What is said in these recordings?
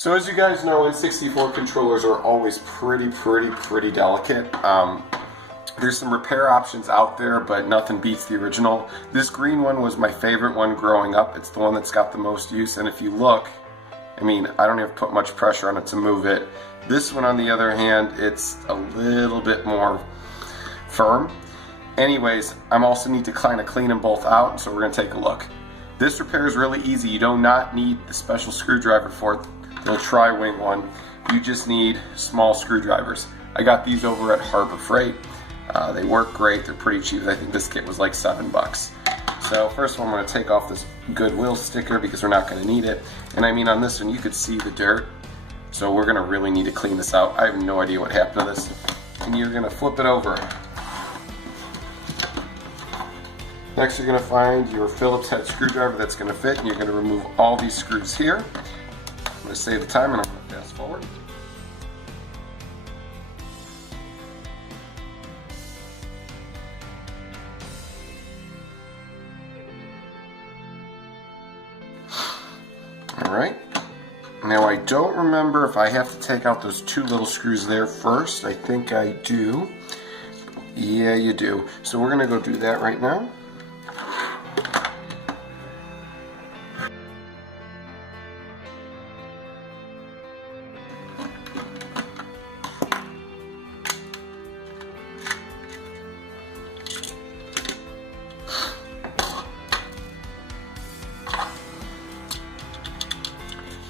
So as you guys know, N64 controllers are always pretty delicate. There's some repair options out there, but nothing beats the original. This green one was my favorite one growing up. It's the one that's got the most use, and if you look, I mean, I don't have to put much pressure on it to move it. This one, on the other hand, it's a little bit more firm. Anyways, I also need to kind of clean them both out, so we're going to take a look. This repair is really easy. You do not need the special screwdriver for it, the tri-wing one. You just need small screwdrivers. I got these over at Harbor Freight. They work great. They're pretty cheap. I think this kit was like $7. So first of all, I'm going to take off this Goodwill sticker because we're not going to need it. And I mean, on this one, you could see the dirt. So we're going to really need to clean this out. I have no idea what happened to this. And you're going to flip it over. Next, you're going to find your Phillips head screwdriver that's going to fit, and you're going to remove all these screws here. I'm going to save the time, and I'm going to fast forward. Alright, now I don't remember if I have to take out those two little screws there first. I think I do. Yeah, you do. So we're going to go do that right now.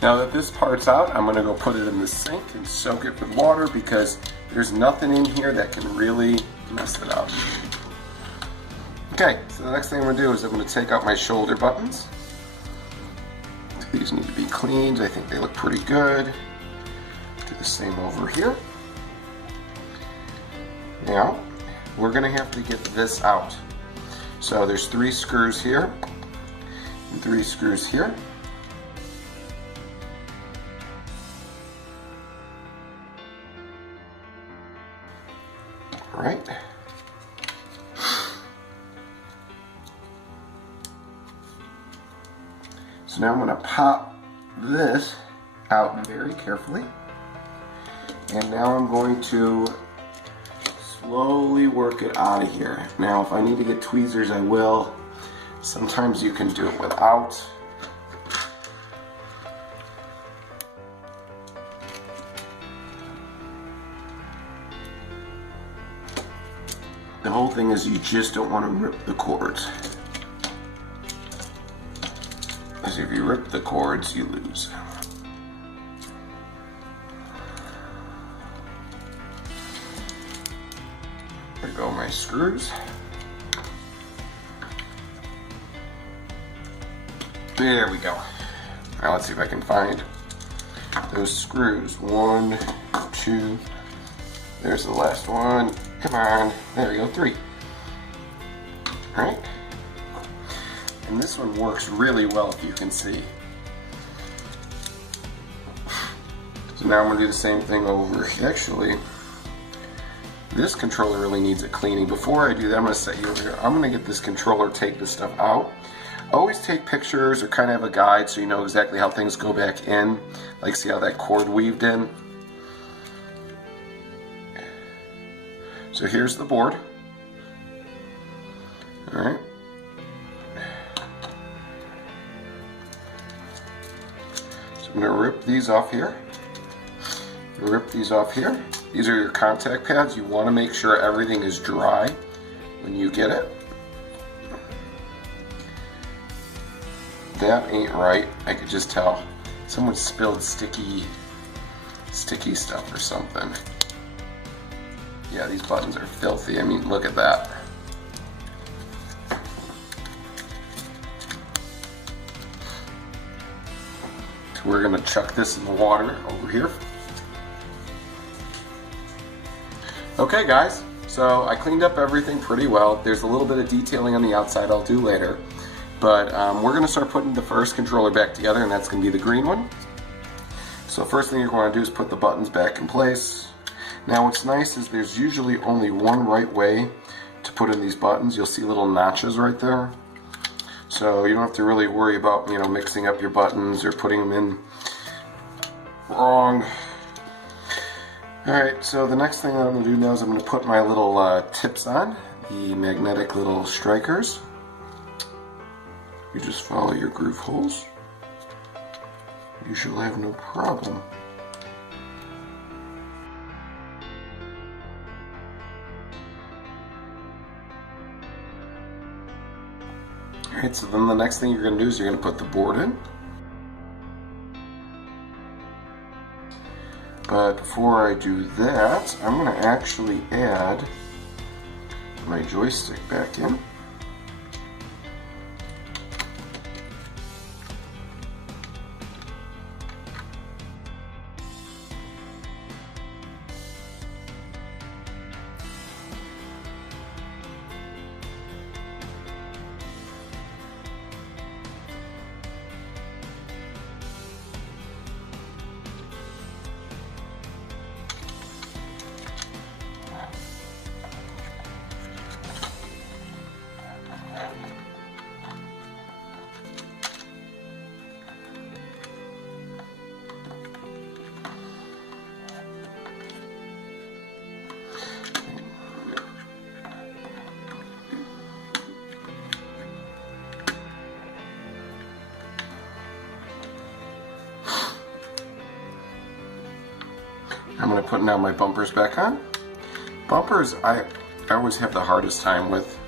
Now that this part's out, I'm going to go put it in the sink and soak it with water because there's nothing in here that can really mess it up. Okay, so the next thing I'm going to do is I'm going to take out my shoulder buttons. These need to be cleaned. I think they look pretty good. Do the same over here. Now, we're going to have to get this out. So there's 3 screws here and 3 screws here. Right. So now I'm going to pop this out very carefully, and now I'm going to slowly work it out of here. Now if I need to get tweezers, I will. Sometimes you can do it without. The whole thing is you just don't want to rip the cords. Because if you rip the cords, you lose. There go my screws. There we go. Now let's see if I can find those screws. 1, 2, there's the last one. Come on, there we go, 3. Alright. And this one works really well, if you can see. So now I'm going to do the same thing over here. Actually, this controller really needs a cleaning. Before I do that, I'm going to set you over here. I'm going to get this controller, take this stuff out. Always take pictures or kind of have a guide so you know exactly how things go back in. Like, see how that cord weaved in? So here's the board. Alright. So I'm going to rip these off here. Rip these off here. These are your contact pads. You want to make sure everything is dry when you get it. That ain't right. I could just tell. Someone spilled sticky stuff or something. Yeah, these buttons are filthy. I mean, look at that. So we're gonna chuck this in the water over here. Okay guys, so I cleaned up everything pretty well. There's a little bit of detailing on the outside I'll do later. But we're gonna start putting the first controller back together, and that's gonna be the green one. So first thing you're gonna do is put the buttons back in place. Now what's nice is there's usually only one right way to put in these buttons. You'll see little notches right there. So you don't have to really worry about, you know, mixing up your buttons or putting them in Wrong. Alright, so the next thing that I'm going to do now is I'm going to put my little tips on, the magnetic little strikers. You just follow your groove holes. You should have no problem. Alright, so then the next thing you're going to do is you're going to put the board in. But before I do that, I'm going to actually add my joystick back in. I'm going to put now my bumpers back on. Bumpers, I always have the hardest time with.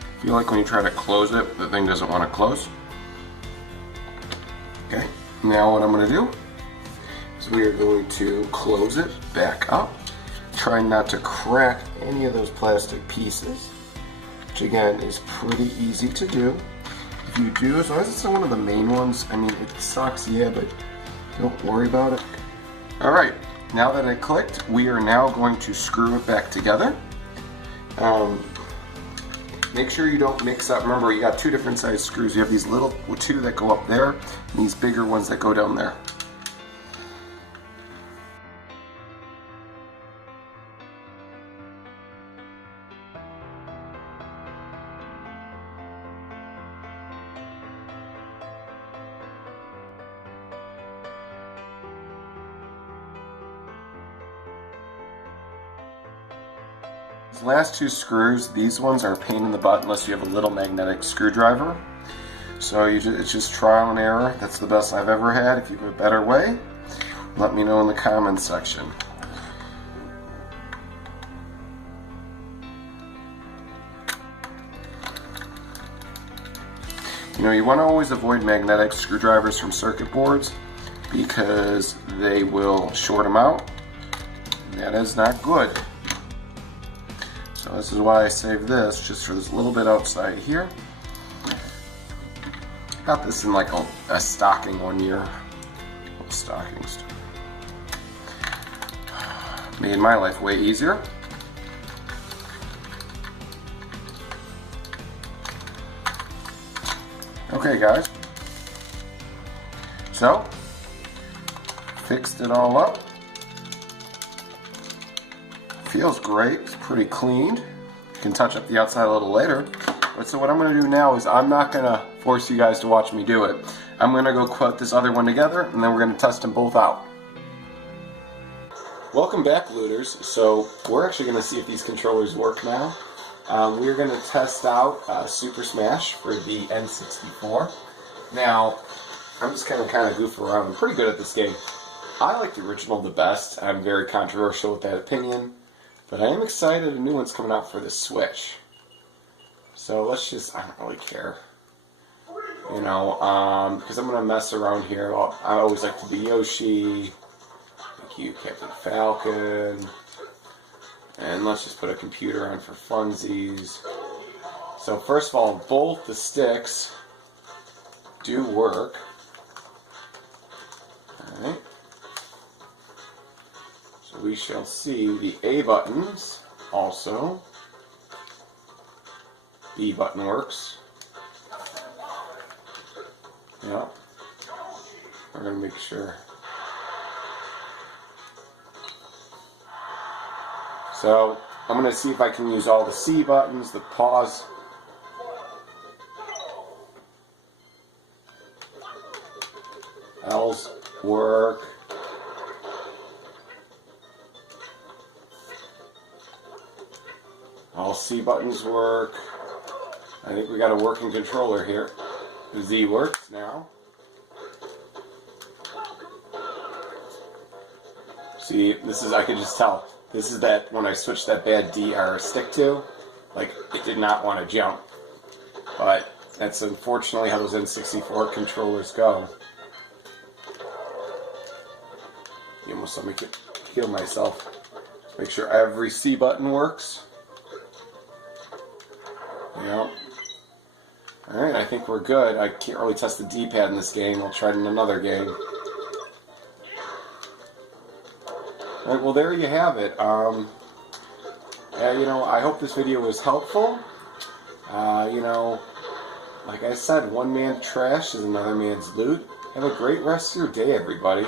I feel like when you try to close it, the thing doesn't want to close. Okay, now what I'm going to do is we are going to close it back up. Try not to crack any of those plastic pieces, which again is pretty easy to do. If you do, as long as it's one of the main ones, I mean, it sucks, yeah, but don't worry about it. Alright, now that it clicked, we are now going to screw it back together. Make sure you don't mix up. Remember, you got two different size screws. You have these little two that go up there, and these bigger ones that go down there. These last two screws, these ones are a pain in the butt unless you have a little magnetic screwdriver. So it's just trial and error. That's the best I've ever had. If you have a better way, let me know in the comments section. You know, you want to always avoid magnetic screwdrivers from circuit boards because they will short them out. That is not good. So this is why I saved this, just for this little bit outside here. Got this in like a stocking one year. Stockings. Made my life way easier. Okay guys, so fixed it all up. Feels great, it's pretty clean. You can touch up the outside a little later. But so what I'm going to do now is I'm not going to force you guys to watch me do it. I'm going to go put this other one together and then we're going to test them both out. Welcome back, looters. So we're actually going to see if these controllers work now. We're going to test out Super Smash for the N64. Now, I'm just going to kind of goof around. I'm pretty good at this game. I like the original the best. I'm very controversial with that opinion. But I am excited a new one's coming out for the Switch. So let's just, I don't really care. You know, because I'm going to mess around here. I always like to be Yoshi. Thank you, Captain Falcon. And let's just put a computer on for funsies. So first of all, both the sticks do work. Alright. So we shall see the A buttons also. B button works. Yeah. We're going to make sure. So I'm going to see if I can use all the C buttons, the pause. L's. work. All C buttons work. I think we got a working controller here. The Z works now. See, this is, I can just tell. This is that when I switched that bad D or stick to, like, it did not want to jump. But that's unfortunately how those N64 controllers go. You almost let me kill myself. Make sure every C button works. Yep. Alright, I think we're good. I can't really test the D-pad in this game. I'll try it in another game. Alright, well there you have it. Yeah, you know, I hope this video was helpful. You know, like I said, one man's trash is another man's loot. Have a great rest of your day, everybody.